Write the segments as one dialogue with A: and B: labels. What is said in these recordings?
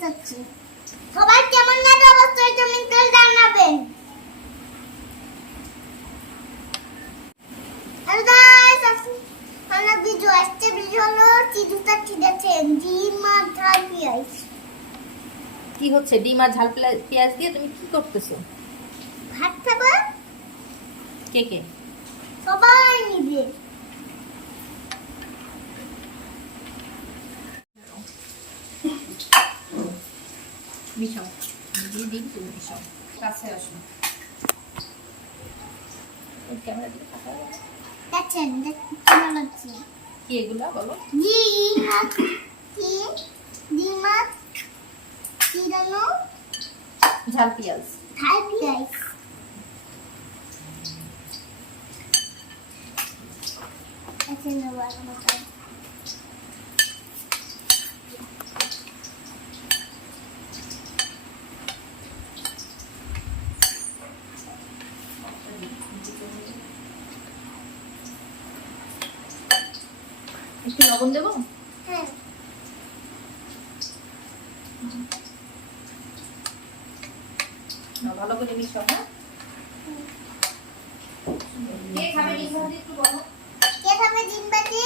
A: চাচ্ছি সবাই কেমন লাগে অবশ্যই কমেন্টে জানাবেন। আমার ভিডিও আসছে ভিডিও হলো চিজুটা চিদেছেন ডিম আর ঝাল পেঁয়াজ।
B: কি হচ্ছে? ডিম আর ঝাল পেঁয়া- পেঁয়াজ দিয়ে তুমি কি করতেছো?
A: ভাত খাবে?
B: কে কে?
A: সবাই নিবে
B: মিশাও। দিয়ে দিন তুমি মিশাও। কাছে আসো। ক্যামেরা।
A: দেখছেন? কেমন লাগছে?
B: কি এগুলা? বলো। ঝাল পেঁয়াজ।
A: ঝাল পেঁয়াজ। আচ্ছা নেব আমার
B: একটু লবণ দেবো?
A: হ্যাঁ।
B: ভালো করে মিশাও হ্যাঁ? কে খাবে ডিম ভাজি একটু বলো।
A: কে খাবে ডিম ভাজি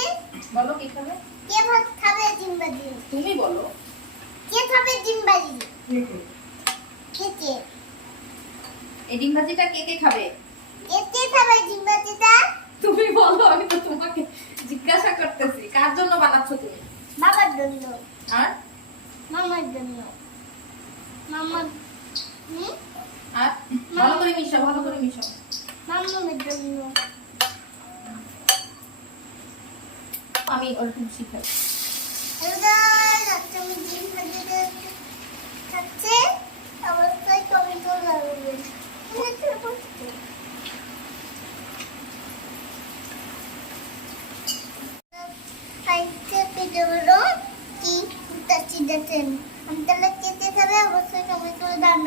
B: বলো কে খাবে?
A: কে ভাত খাবে ডিম ভাজি
B: তুমি বলো।
A: কে খাবে ডিম ভাজি কে কে?
B: এই ডিম ভাজিটা কে কে খাবে?
A: কে কে খাবে ডিম ভাজিটা
B: তুমি বলো আমি তো তোমাকে জিজ্ঞাসা করতেছি কার জন্য বানাচ্ছ তুমি
A: বাবার জন্য
B: আর
A: মামার জন্য মামার হুম
B: আর ভালো করে মিশো, ভালো করে মিশো।
A: মামার জন্য
B: আমি ওরকম শিখাই।
A: আমি যাচ্ছেন আমি তাহলে কেটে খাবে অবশ্যই টমেটো দাম